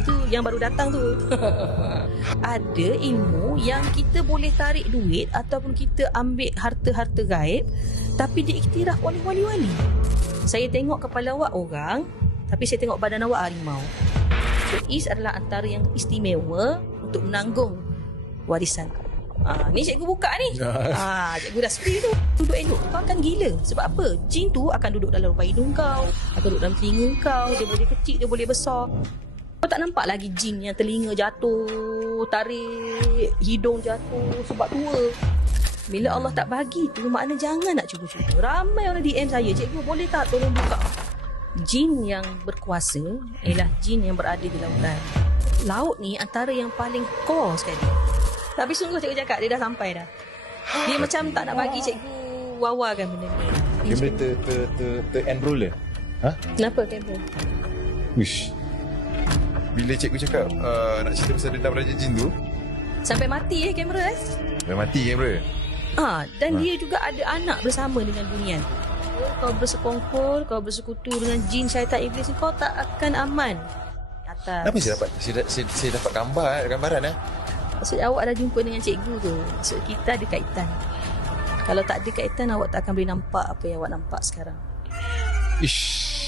Itu yang baru datang tu. Ada ilmu yang kita boleh tarik duit ataupun kita ambil harta-harta gaib, tapi diiktiraf oleh wali-wali. Saya tengok kepala awak orang, tapi saya tengok badan awak harimau. Is adalah antara yang istimewa untuk menanggung warisan. Ni cikgu buka ni. Cikgu dah spill tu. Duduk elok, kau akan gila. Sebab apa? Jin tu akan duduk dalam lubang hidung kau, akan duduk dalam telinga kau. Dia boleh kecil, dia boleh besar. Kau tak nampak lagi jin yang telinga jatuh, tarik hidung jatuh sebab tua. Bila Allah tak bagi tu, makna jangan nak cuba-cuba. Ramai orang DM saya, cikgu boleh tak tolong buka? Jin yang berkuasa ialah jin yang berada di lautan. Laut ni antara yang paling core sekali. Tapi sungguh cikgu cakap, dia dah sampai dah. Dia macam tak nak bagi cikgu wawarkan benda ni. Kamera ter-enroll lah. Kenapa kamera? Wish. Bila cikgu cakap nak cerita pasal dendam Raja Jin tu, Sampai mati kamera dah mati kamera. Dan dia juga ada anak bersama dengan Bunyan. Kau bersekongkol, kau bersekutu dengan jin syaitan iblis, kau tak akan aman. Atas. Kenapa saya dapat gambaran Maksud awak dah jumpa dengan cikgu tu, maksud kita ada kaitan. Kalau tak ada kaitan, awak tak akan boleh nampak apa yang awak nampak sekarang. Ish.